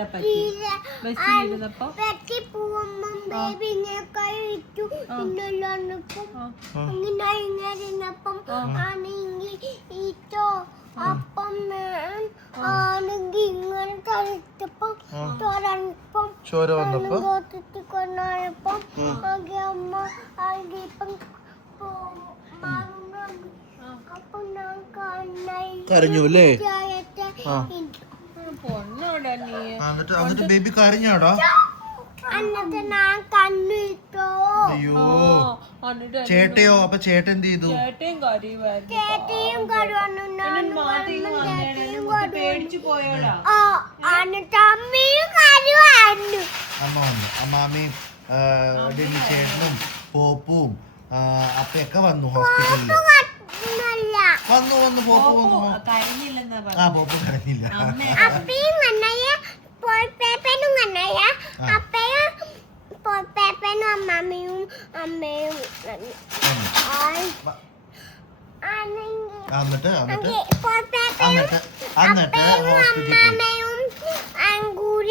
എന്താ പറ്റി? ബസ്സിലിരുന്നപ്പോ അപ്പം ആണെങ്കിൽ ഇങ്ങനെ തളിച്ചപ്പം ചോര വന്നപ്പോ അമ്മ ഇപ്പം കരഞ്ഞു അല്ലേ? പൊന്നോടാ ബേബി കരഞ്ഞാടാ? എന്നിട്ട് ഞാൻ കണ്ണിട്ടോ. അയ്യോ ചേട്ടയോ? അപ്പൊ ചേട്ടൻ എന്ത് ചെയ്തു? ചേട്ടയും കരയുമായിരുന്നു. ചേട്ടിയും കരുവാണ് പേടിച്ചു പോയോടാ. എന്നിട്ട് അമ്മയും കരുവായിരുന്നു. അമ്മ വന്നു. അമ്മാമ്മയും ഡെന്നി ചേട്ടനും പോപ്പും അപ്പൊക്കെ വന്നു ഹോസ്പിറ്റലിൽ. വന്നു പോപ്പു വന്നു. കരഞ്ഞില്ലെന്നാ ആ പറഞ്ഞു. പോപ്പു കരഞ്ഞില്ല. അപ്പയും കണ്ണയ്യ പോപ്പേപ്പനും കണ്ണയ്യ അപ്പയും പോപ്പേപ്പനും അമ്മമ്മയും അമ്മയും എന്നിട്ട്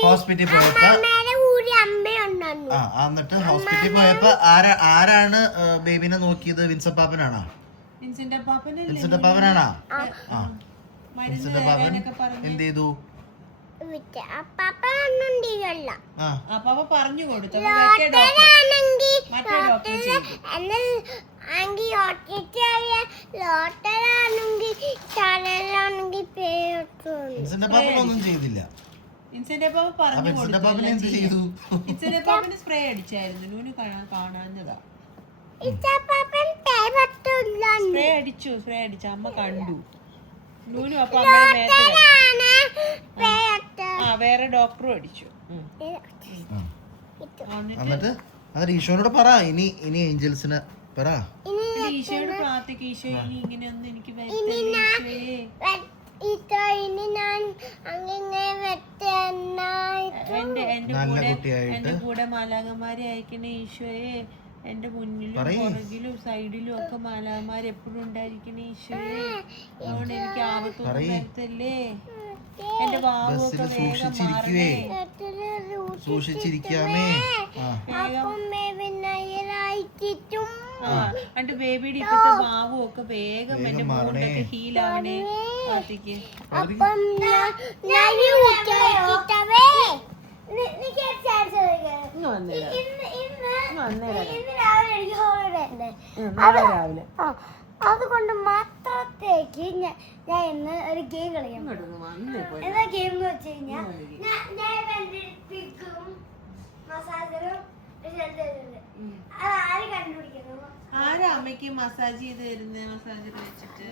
ഹോസ്പിറ്റലിൽ പോയപ്പോ ഹോസ്പിറ്റലിൽ പോയപ്പോ ആരാണ് ബേബിനെ നോക്കിയത്? വിൻസപ്പാപ്പനാണോ? വിൻസെന്റ് അപ്പാപ്പനല്ലേ? വിൻസെന്റ് അപ്പാപ്പനാണോ? മരുന്ന് വിൻസെന്റ് അപ്പാപ്പൻ തരാനൊക്കെ പറഞ്ഞു. എന്ത് ചെയ്തു? അപ്പാപ്പ പറഞ്ഞു കൊടുത്തു. ഒന്നും ചെയ്തില്ല. വിൻസെന്റ് അപ്പാപ്പ പറഞ്ഞു കൊടുത്തു. വിൻസെന്റ് അപ്പാപ്പന് സ്പ്രേ അടിച്ചായിരുന്നു. നൂന് കാണാഞ്ഞതാ. സ്പ്രേ അടിച്ചു. അമ്മ കണ്ടു. നൂനും അപ്പൊ അമ്മയുടെ മേത്ത് വേറെ ഡോക്ടറും അടിച്ചു. എന്നിട്ട് ഈശോനോട് പറ, ഇനി ഏഞ്ചൽസിന് പറ. ഈശോയോട് പ്രാർത്ഥിക്കും. ഈശോ ഇനി ഇങ്ങനെയൊന്നും എനിക്ക് എന്റെ കൂടെ മാലാഖമാരെ അയക്കണേ ഈശോയെ. എന്റെ മുന്നിലും പുറകിലും സൈഡിലും ഒക്കെ മാലാഖമാർ എപ്പോഴും ഉണ്ടായിരിക്കണേ ഈശോയെ. അതുകൊണ്ട് എനിക്ക് ആപത്തൊന്നും വരത്തല്ലേ. എന്റെ വാവൊക്കെ വേഗം മാറണേ. സൂക്ഷിച്ചിരിക്കാമേ. എന്നിട്ട് ബേബിയുടെ ഇപ്പത്തെ വാവും ഒക്കെ വേഗം എന്റെ മൂടൊക്കെ ഹീലാവണേ. പ്രാർത്ഥിക്ക്. രാവിലെ അതുകൊണ്ട് മാത്രത്തേക്ക് ഞാൻ ഇന്ന് ഒരു ഗെയിം കളിക്കാം. എന്താ ഗെയിം എന്ന് വെച്ച് കഴിഞ്ഞാൽ ആരാ അമ്മയ്ക്ക് മസാജ് ചെയ്ത് തരുന്നേ? മസാജ് വെച്ചിട്ട്